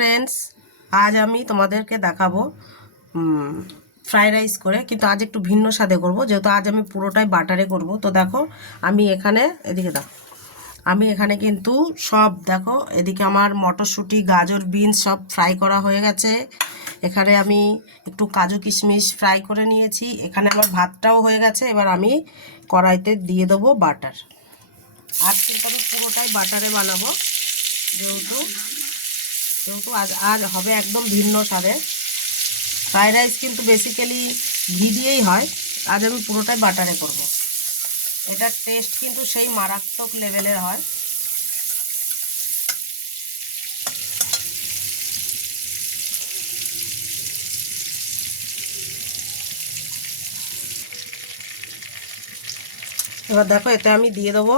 Friends, আজ আমি তোমাদেরকে দেখাবো ফ্রাইড রাইস করে, কিন্তু আজ একটু ভিন্ন স্বাদে করব, যেহেতু আজ আমি পুরোটাই বাটারে করব। তো দেখো আমি এখানে এদিকে আমি এখানে কিন্তু সব দেখো, এদিকে আমার মটরশুঁটি, গাজর, বিনস সব ফ্রাই করা হয়ে গেছে। এখানে আমি একটু কাজু কিশমিশ ফ্রাই করে নিয়েছি। এখানে আমার ভাতটাও হয়ে গেছে। এবার আমি কড়াইতে দিয়ে দেবো বাটার। আজ কিন্তু আমি পুরোটাই বাটারে বানাবো, যেহেতু আজ হবে একদম ভিন্ন স্বাদে। ফ্রাইড রাইস কিন্তু বেসিক্যালি ঘি দিয়েই হয়, আজ আমি পুরোটাই বাটারে করব। এটার টেস্ট কিন্তু সেই মারাত্মক লেভেলের হয়। এবার দেখো, এতে আমি দিয়ে দেবো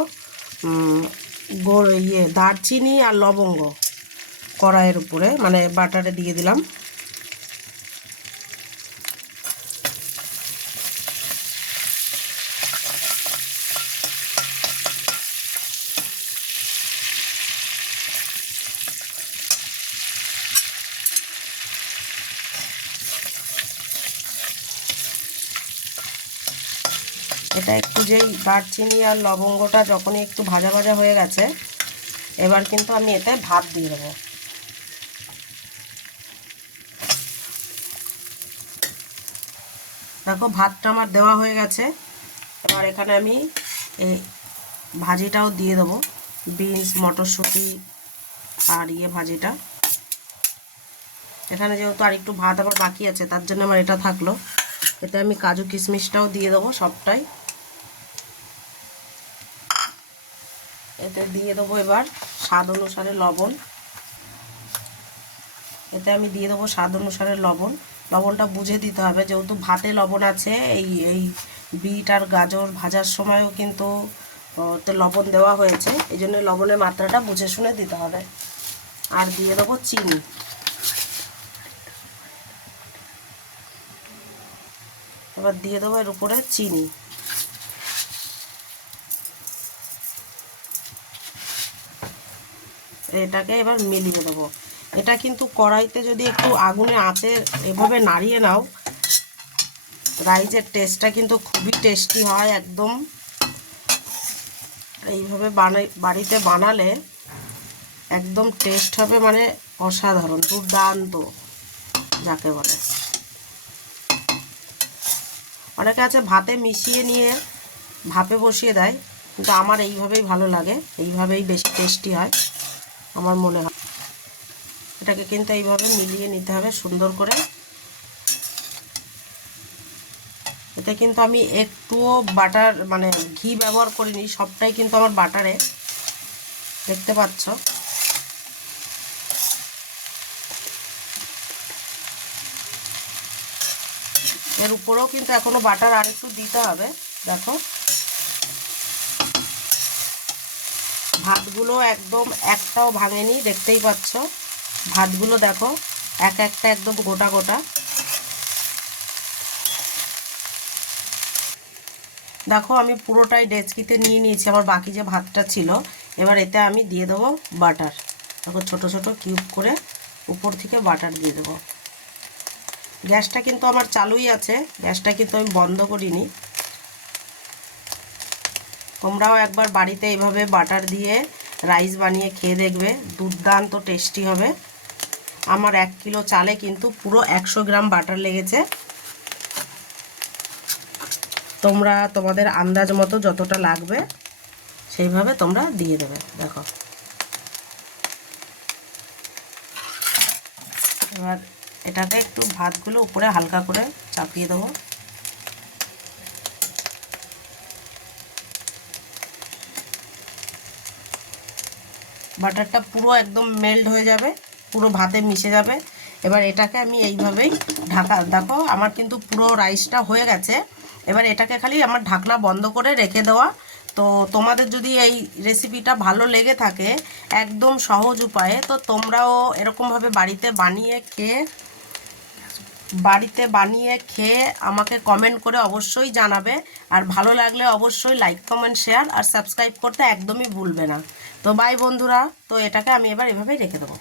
দারচিনি আর লবঙ্গ কড়াইয়ের উপরে, মানে বাটারে দিয়ে দিলাম। এটা একটু যেই দারচিনি আর লবঙ্গটা যখনই একটু ভাজা ভাজা হয়ে গেছে, এবার কিন্তু আমি এতে ভাত দিয়ে দেবো। দেখো ভাতটা আমার দেওয়া হয়ে গেছে। এবার এখানে আমি এই ভাজিটাও দিয়ে দেবো, বিনস, মটরশুঁটি আর ভাজিটা। এখানে যেহেতু আর একটু ভাত আবার বাকি আছে, তার জন্য আমার এটা থাকলো। এতে আমি কাজু কিশমিশটাও দিয়ে দেবো সবটাই। এতে দিয়ে দেবো এবার স্বাদ অনুসারে লবণ। এতে আমি দিয়ে দেবো স্বাদ অনুসারে লবণ। লবণটা বুঝে দিতে হবে, যেহেতু ভাতে লবণ আছে। এই বিট আর গাজর ভাজার সময়ও কিন্তু লবণ দেওয়া হয়েছে, এই জন্য লবণের মাত্রাটা বুঝে শুনে দিতে হবে। আর দিয়ে দেবো চিনি। এবার দিয়ে দেবো এর উপরে চিনি। এটাকে এবার মিলিয়ে দেবো। এটা কিন্তু কড়াইতে যদি একটু আগুনে আঁচে এভাবে নাড়িয়ে নাও, রাইসের টেস্টটা কিন্তু খুবই টেস্টি হয় একদম। এইভাবে বাড়িতে বানালে একদম টেস্ট হবে, মানে অসাধারণ, দুর্দান্ত যাকে বলে। অনেকে আছে ভাতে মিশিয়ে নিয়ে ভাপে বসিয়ে দেয়, কিন্তু আমার এইভাবেই ভালো লাগে, এইভাবেই বেশি টেস্টি হয় আমার মনে হয়। এটাকে কিন্তু এইভাবে মিলিয়ে নিতে হবে সুন্দর করে। এতে কিন্তু আমি একটুও বাটার মানে ঘি ব্যবহার করিনি, সবটাই কিন্তু আমার বাটারে, দেখতে পাচ্ছ। এর উপরেও কিন্তু এখনো বাটার আর একটু দিতে হবে। দেখো ভাতগুলো একদম একটাও ভাঙেনি, দেখতেই পাচ্ছ। ভাতগুলো দেখো এক একটা একদম গোটা গোটা। দেখো আমি পুরোটাই ডেচকিতে নিয়ে নিয়েছি আমার বাকি যে ভাতটা ছিল। এবার এতে আমি দিয়ে দেবো বাটার। দেখো ছোট ছোট কিউব করে উপর থেকে বাটার দিয়ে দেবো। গ্যাসটা কিন্তু আমার চালুই আছে, গ্যাসটা কিন্তু আমি বন্ধ করিনি। তোমরাও একবার বাড়িতে এইভাবে বাটার দিয়ে রাইস বানিয়ে খেয়ে দেখবে, দুর্দান্ত টেস্টি হবে। আমার 1 কিলো চালে কিন্তু পুরো 100 গ্রাম বাটার লেগেছে। তোমরা তোমাদের আন্দাজ মতো যতটা লাগবে সেইভাবে তোমরা দিয়ে দেবে। দেখো এবার এটাকে একটু ভাতগুলো উপরে হালকা করে চাপিয়ে দেবো। বাটারটা পুরো একদম মেল্ট হয়ে যাবে, পুরো ভাতে মিশে যাবে। এবার এটাকে আমি এইভাবেই দেখো আমার কিন্তু পুরো রাইসটা হয়ে গেছে। এবার এটাকে খালি আমার ঢাকনা বন্ধ করে রেখে দেওয়া। তো তোমাদের যদি এই রেসিপিটা ভালো লেগে থাকে একদম সহজ উপায়ে, তো তোমরাও এরকমভাবে বাড়িতে বানিয়ে খেয়ে আমাকে কমেন্ট করে অবশ্যই জানাবে। আর ভালো লাগলে অবশ্যই লাইক, কমেন্ট, শেয়ার আর সাবস্ক্রাইব করতে একদমই ভুলবে না। তো বাই বন্ধুরা, তো এটাকে আমি এবার এভাবেই রেখে দেবো।